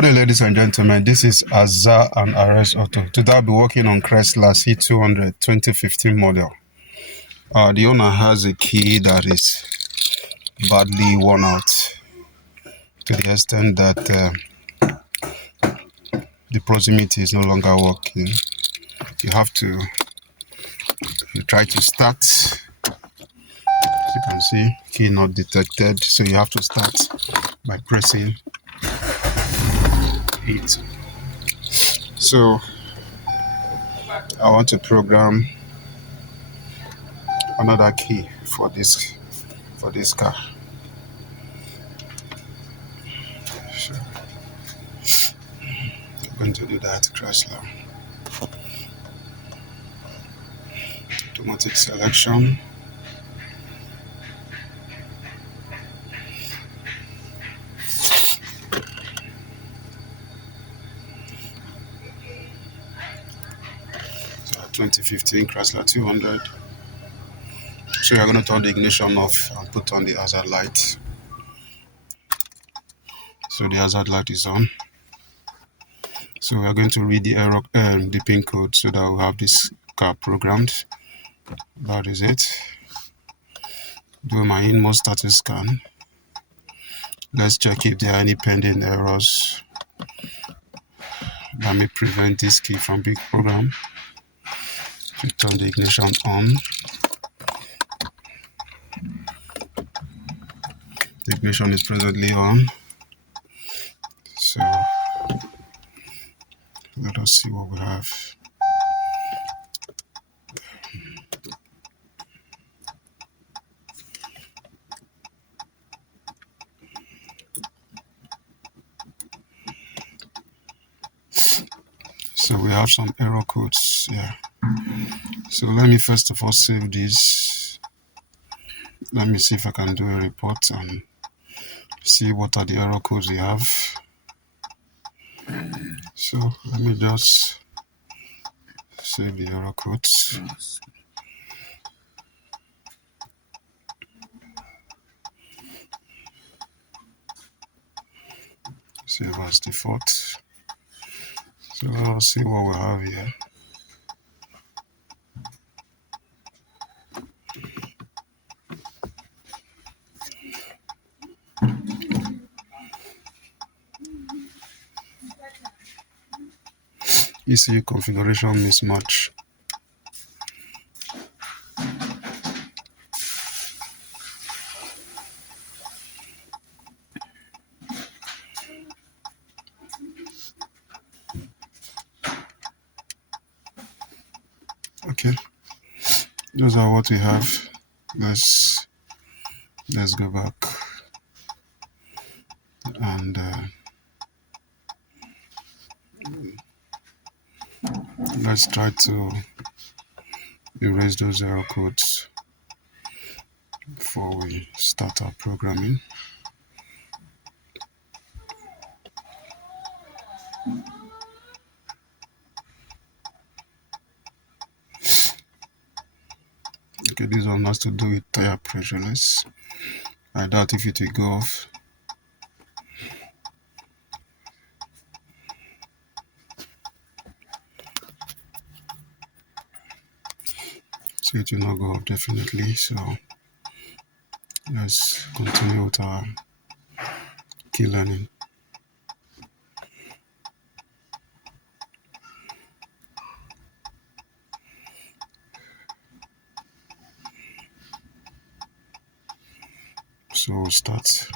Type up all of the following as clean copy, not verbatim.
Good day, ladies and gentlemen. This is Azza and Ares Auto. Today I'll be working on Chrysler C200 2015 model. The owner has a key that is badly worn out to the extent that the proximity is no longer working. You have to try to start. As you can see, key not detected. So you have to start by pressing it. So I want to program another key for this car. So I'm going to do that. Chrysler automatic selection. So 2015 Chrysler 200. So you're going to turn the ignition off and put on the hazard light. So the hazard light is on. So we are going to read the pin code so that we'll have this car programmed. That is it. Do my inmost status scan. Let's check if there are any pending errors that may prevent this key from being programmed. So turn the ignition on. The ignition is presently on. So let us see what we have. So we have some error codes here. So let me first of all save this. Let me see if I can do a report and see what are the error codes we have. So let me just save the error codes. Save as default. So let's see what we have here. ECU configuration mismatch. Okay, those are what we have. Let's go back and let's try to erase those error codes before we start our programming. Okay, this one has to do with tire pressureless. I doubt if it will go off. So it will not go off definitely. So let's continue with our key learning. So we'll start.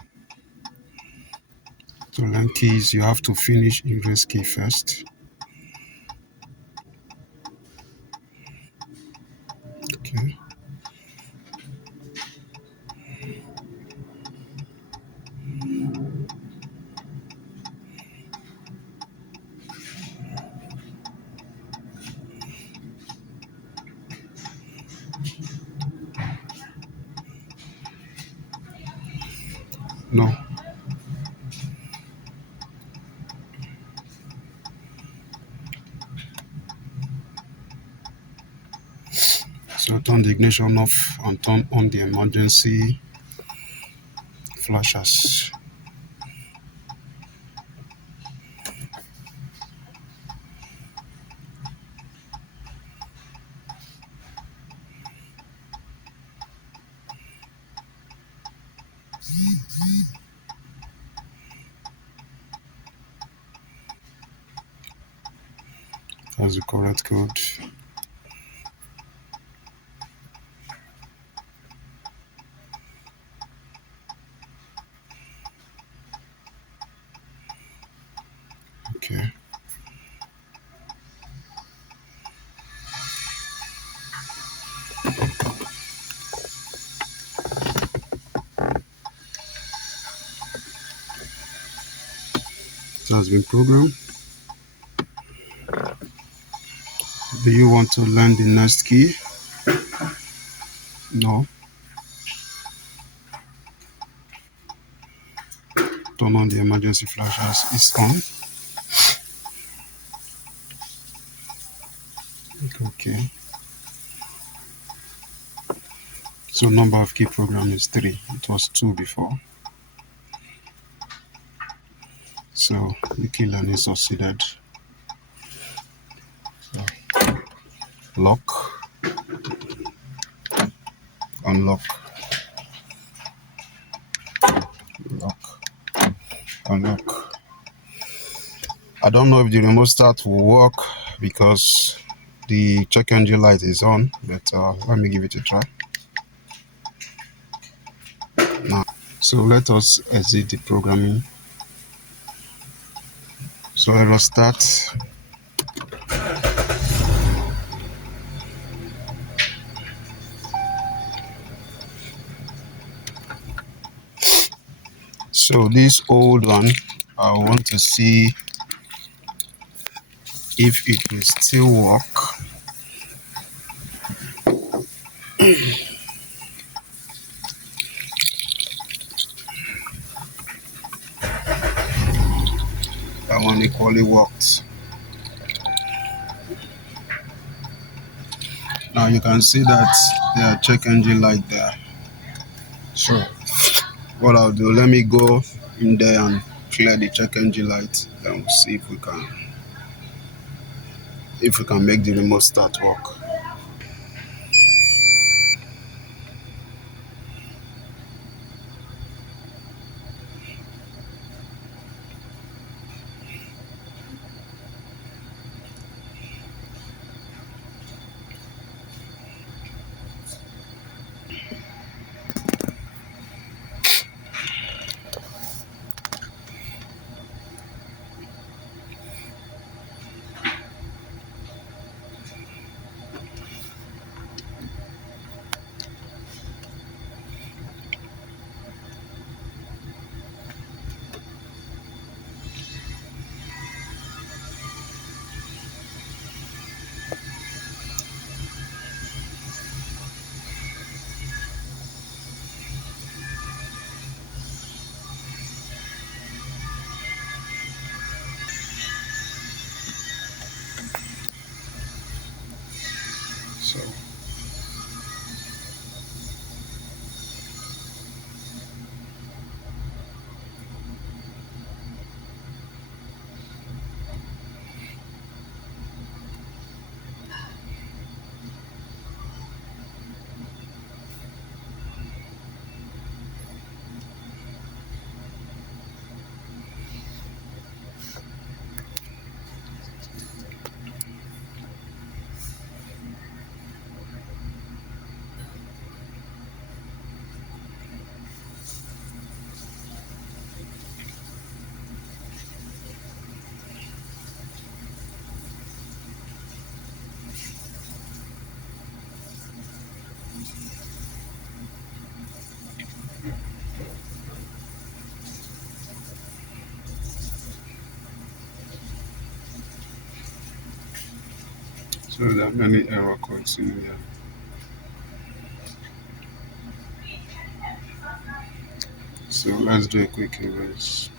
To learn keys, you have to finish erase key first. Okay. No. So turn the ignition off and turn on the emergency flashers. That's the correct code. Okay. It has been programmed. Do you want to learn the next key? No. Turn on the emergency flash as it's on. Okay. So number of key program is 3. It was 2 before. So the key learning succeeded. So, lock, unlock, lock, unlock. I don't know if the remote start will work because the check engine light is on, but let me give it a try. Now, so let us exit the programming. So error start. So this old one, I want to see if it will still work. That one equally worked. Now you can see that there are check engine light there. So what I'll do, let me go in there and clear the check engine light. Then we'll see if we can make the remote start work. So there are many error codes in here. So let's do a quick erase.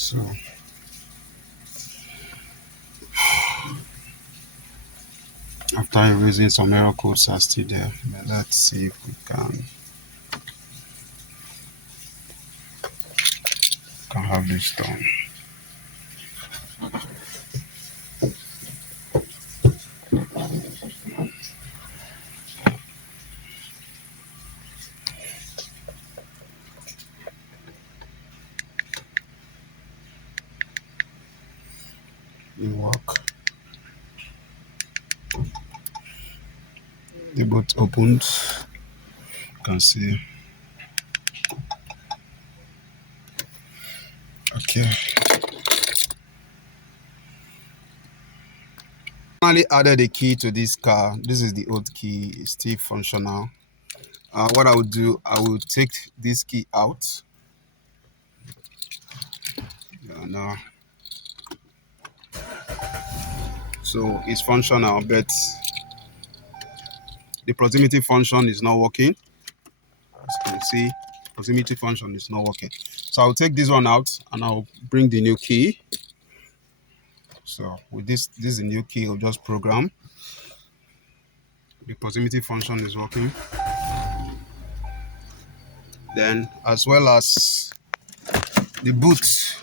So after erasing, some error codes are still there, but let's see if we can have this done. It work. The boot opened. You can see. Okay. Finally added a key to this car. This is the old key. It's still functional. What I will do, I will take this key out. Yeah, no. So it's functional, but the proximity function is not working. As you can see, proximity function is not working. So I'll take this one out and I'll bring the new key. So with this is the new key. I'll just program. The proximity function is working. Then, as well as the boot,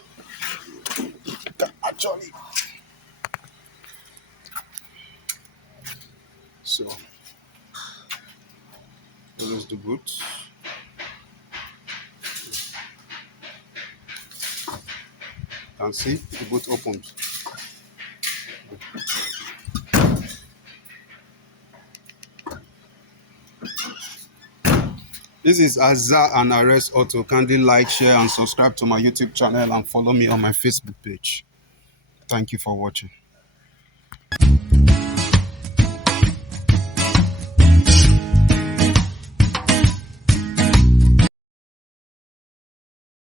actually. So this is the boot. You can see the boot opens. This is Azza and Arrest Auto. Kindly like, share, and subscribe to my YouTube channel and follow me on my Facebook page. Thank you for watching.